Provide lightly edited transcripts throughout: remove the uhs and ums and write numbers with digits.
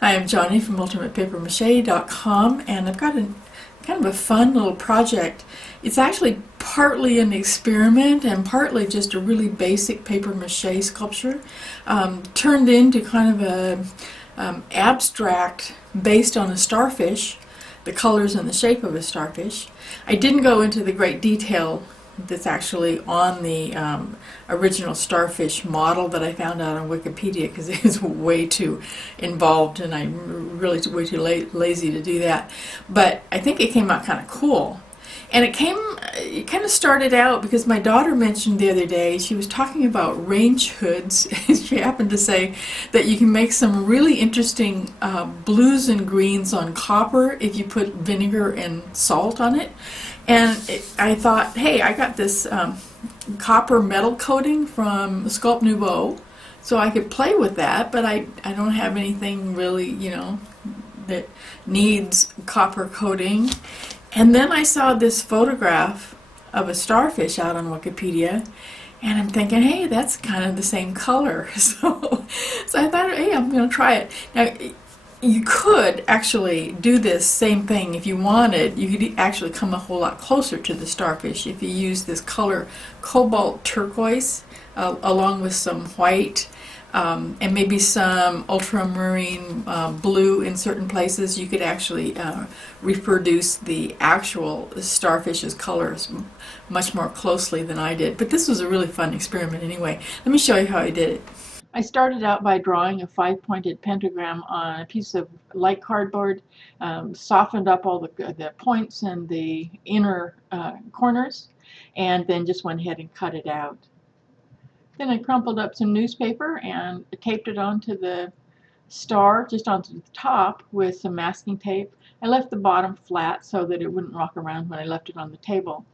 Hi, I'm Johnny from ultimatepapermache.com, and I've got a kind of a fun little project. It's actually partly an experiment and partly just a really basic paper mache sculpture, turned into kind of a abstract based on a starfish, the colors and the shape of a starfish. I didn't go into the great detail that's actually on the original starfish model that I found out on Wikipedia because it was way too involved and I'm really way too lazy to do that. But I think it came out kind of cool. And it kind of started out because my daughter mentioned the other day, she was talking about range hoods. She happened to say that you can make some really interesting blues and greens on copper if you put vinegar and salt on it. And I thought, hey, I got this copper metal coating from Sculpt Nouveau, so I could play with that, but I don't have anything really, that needs copper coating. And then I saw this photograph of a starfish out on Wikipedia, and I'm thinking, hey, that's kind of the same color. So I thought, hey, I'm going to try it. Now, you could actually do this same thing if you wanted. You could actually come a whole lot closer to the starfish if you use this color cobalt turquoise along with some white and maybe some ultramarine blue in certain places. You could actually reproduce the actual starfish's colors much more closely than I did. But this was a really fun experiment anyway. Let me show you how I did it. I started out by drawing a 5-pointed pentagram on a piece of light cardboard, softened up all the points and the inner corners, and then just went ahead and cut it out. Then I crumpled up some newspaper and taped it onto the star, just onto the top with some masking tape. I left the bottom flat so that it wouldn't rock around when I left it on the table.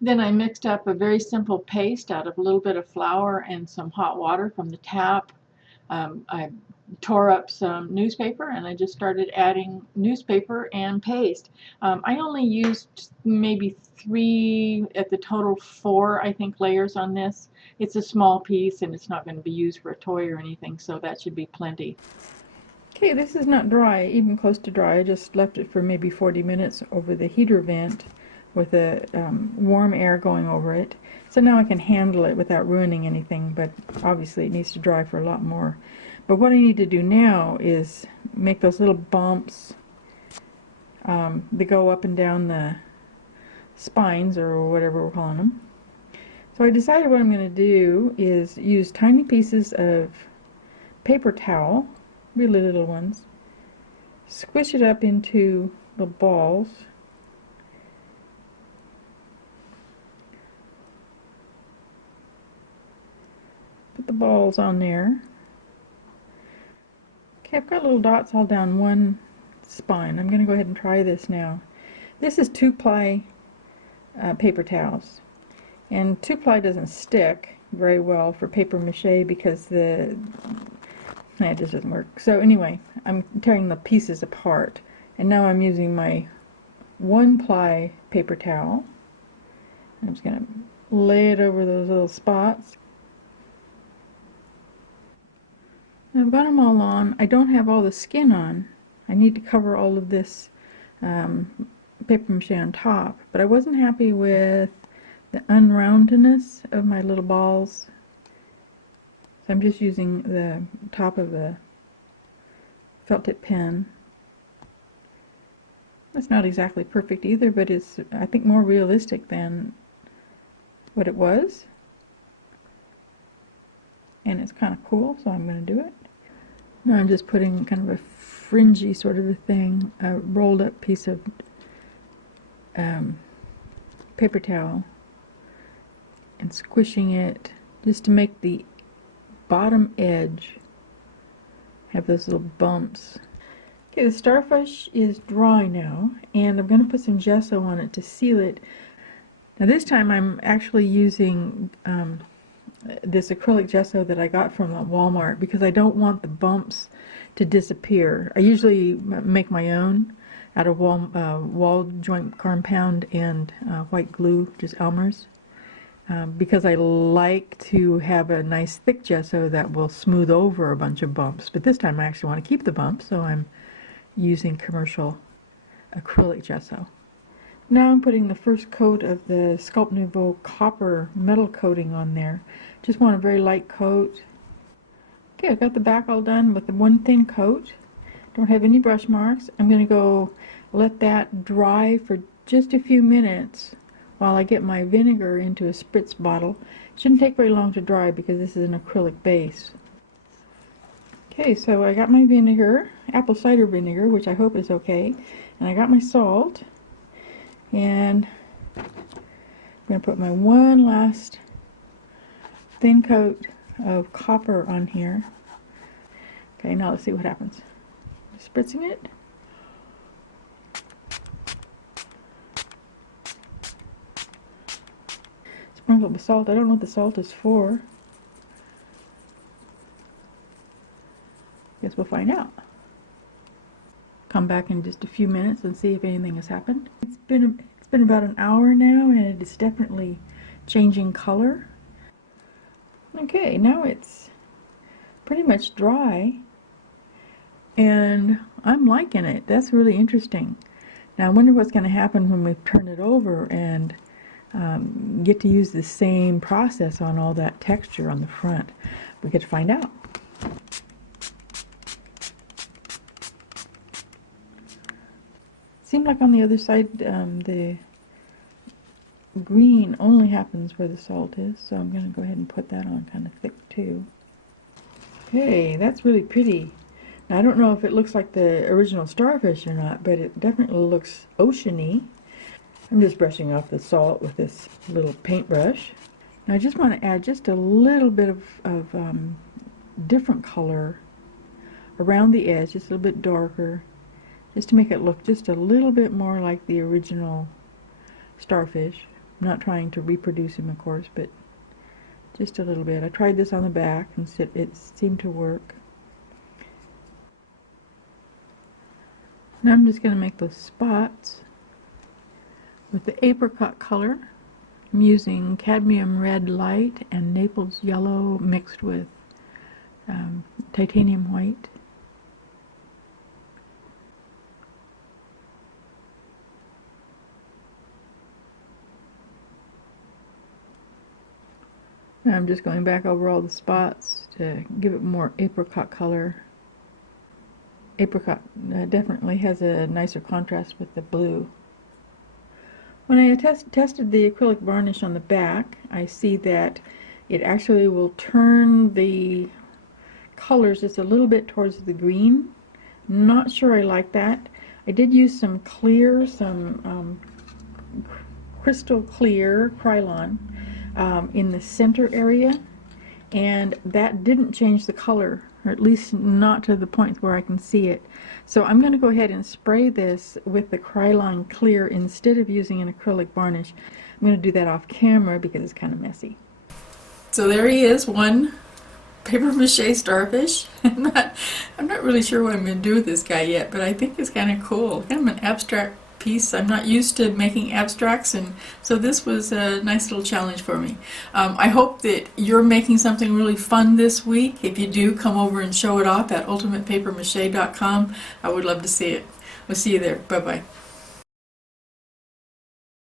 Then I mixed up a very simple paste out of a little bit of flour and some hot water from the tap. I tore up some newspaper and I just started adding newspaper and paste. I only used maybe 3 at the total 4, I think, layers on this. It's a small piece and it's not going to be used for a toy or anything, so that should be plenty. Okay, this is not dry, even close to dry. I just left it for maybe 40 minutes over the heater vent with the warm air going over it. So now I can handle it without ruining anything, but obviously it needs to dry for a lot more. But what I need to do now is make those little bumps that go up and down the spines, or whatever we're calling them. So I decided what I'm going to do is use tiny pieces of paper towel, really little ones, squish it up into the balls, put the balls on there. Okay, I've got little dots all down one spine. I'm going to go ahead and try this now. This is 2-ply paper towels, and 2-ply doesn't stick very well for paper mache because it just doesn't work. So anyway, I'm tearing the pieces apart, and now I'm using my 1-ply paper towel. I'm just going to lay it over those little spots. I've got them all on. I don't have all the skin on. I need to cover all of this paper mache on top, but I wasn't happy with the unroundedness of my little balls, so I'm just using the top of the felt tip pen. It's not exactly perfect either, but it's, I think, more realistic than what it was, and it's kind of cool, so I'm going to do it. Now I'm just putting kind of a fringy sort of a thing, a rolled up piece of paper towel, and squishing it just to make the bottom edge have those little bumps. Okay, the starfish is dry now, and I'm going to put some gesso on it to seal it. Now this time I'm actually using this acrylic gesso that I got from Walmart because I don't want the bumps to disappear. I usually make my own out of wall joint compound and white glue, just Elmer's. because I like to have a nice thick gesso that will smooth over a bunch of bumps. But this time I actually want to keep the bumps, so I'm using commercial acrylic gesso. Now I'm putting the first coat of the Sculpt Nouveau copper metal coating on there. Just want a very light coat. Okay, I've got the back all done with the one thin coat. Don't have any brush marks. I'm going to go let that dry for just a few minutes while I get my vinegar into a spritz bottle. It shouldn't take very long to dry because this is an acrylic base. Okay, so I got my vinegar, apple cider vinegar, which I hope is okay, and I got my salt, and I'm going to put my one last thin coat of copper on here. Okay, now let's see what happens. Spritzing it. Sprinkle with salt. I don't know what the salt is for. Guess we'll find out. Come back in just a few minutes and see if anything has happened. It's been about an hour now, and it is definitely changing color. Okay, now it's pretty much dry, and I'm liking it. That's really interesting. Now I wonder what's going to happen when we turn it over and get to use the same process on all that texture on the front. We get to find out. Seemed like on the other side the green only happens where the salt is, so I'm going to go ahead and put that on kind of thick too. Okay, that's really pretty. Now I don't know if it looks like the original Starfish or not, but it definitely looks oceany. I'm just brushing off the salt with this little paintbrush. Now I just want to add just a little bit of different color around the edge, just a little bit darker, just to make it look just a little bit more like the original Starfish. I'm not trying to reproduce him, of course, but just a little bit. I tried this on the back and it seemed to work. Now I'm just going to make those spots with the apricot color. I'm using cadmium red light and Naples yellow mixed with titanium white. Now I'm just going back over all the spots to give it more apricot color. Apricot definitely has a nicer contrast with the blue. When I tested the acrylic varnish on the back, I see that it actually will turn the colors just a little bit towards the green. Not sure I like that. I did use some clear, some crystal clear Krylon in the center area, and that didn't change the color, or at least not to the point where I can see it. So I'm going to go ahead and spray this with the Krylon clear instead of using an acrylic varnish. I'm going to do that off camera because it's kind of messy. So there he is, one papier-mâché starfish. I'm not really sure what I'm going to do with this guy yet, but I think it's kind of cool. Kind of an abstract piece. I'm not used to making abstracts, and so this was a nice little challenge for me. I hope that you're making something really fun this week. If you do, come over and show it off at ultimatepapermache.com. I would love to see it. We'll see you there. Bye-bye.